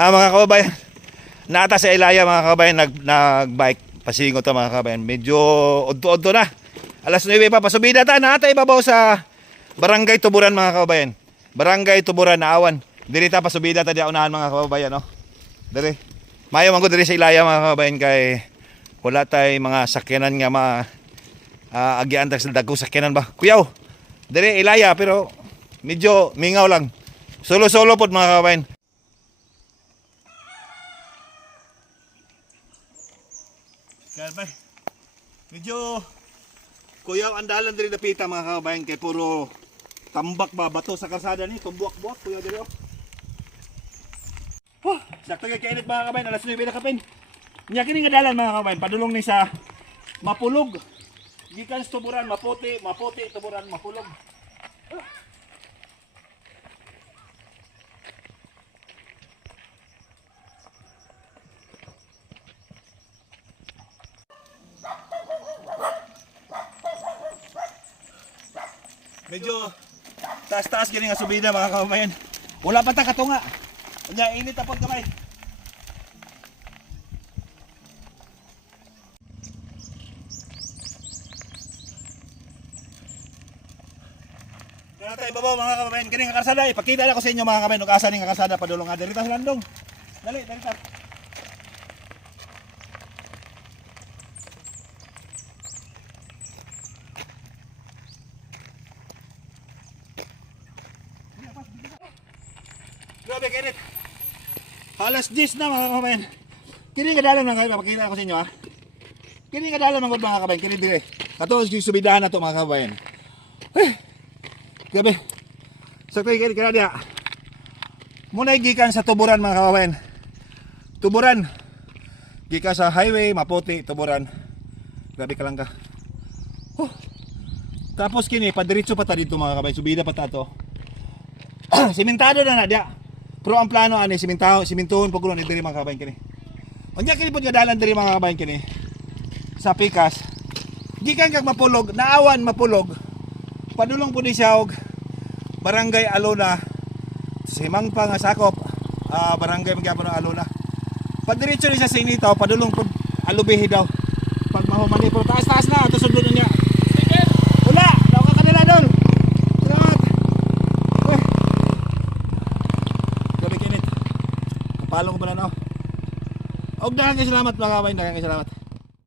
Mga kababayan, naata sa Ilaya mga kababayan, nag-bike pasingo to mga kababayan. Medyo odto-odto na. Alas 9 pa pasubida ta, naata ibabaw sa Barangay Tuburan mga kababayan. Barangay Tuburan na awan. Diri ta pasubida ta di unahan mga kababayan, no. Diri. Mayo man ko diri sa Ilaya mga kababayan kay wala tay mga sakyanan nga agian ta sa dagko sakyanan ba. Kuyaw. Diri Ilaya pero medyo mingaw lang. Solo-solo pod mga kababayan. Kaya medyo kuyaw ang dalan diri dapita mga kababayan kay puro tambak ba bato sa kalsada ni tumbuak-buak kuya diri oh. Sakto kay kainit mga kababayan, alas 9 na kapin. Nya kini nga dalan mga kababayan padulong ni sa Mapulog. Gikan sa Tuburan Maputi, Tuburan Mapulog. Medyo taas-taas gini nga subida mga kababayan. Wala pa ta katunga. Nya init apod kamay. Kaya tayo babaw mga kababayan, kini nga kalsada ipakita na ko sa inyo mga kababayan ug asa ni nga kalsada padulong nga diri ta sa landong. Dali ta. Grabe kainit. Alas 10 na mga kababayan. Kini nga dalan mga kababayan, pakita ko sa inyo ha. Kini nga dalan mga kababayan, kini dire. Kato yung subidahan na to mga kababayan. Grabe. Sakto kini kana dia. Muna gikan sa Tuburan mga kababayan. Tuburan. Gikan sa highway Maputi, Tuburan. Grabe ka lang ka. Tapos kini padiretso pa ta dito mga kababayan, subida pa ta to. Simentado na dia. Pero ang plano ani simentohon pagkulo ni diri mga kabayan kini. Unya kini pud nga dalan diri mga kabayan kini. Sa Pikas. Gikan kag Mapulog, naawan Mapulog. Padulong pud ni siya og Barangay Alona. Simang pa nga sakop barangay magyapon ng Alona. Padiretso ni siya sa Initaw, padulong pud Alubihi daw. Pag mahuman ni pero taas-taas na tusod do niya. Wala, daw ka kanila dol. Palong ko pala no. Og daghang salamat mga kabayan, daghang salamat.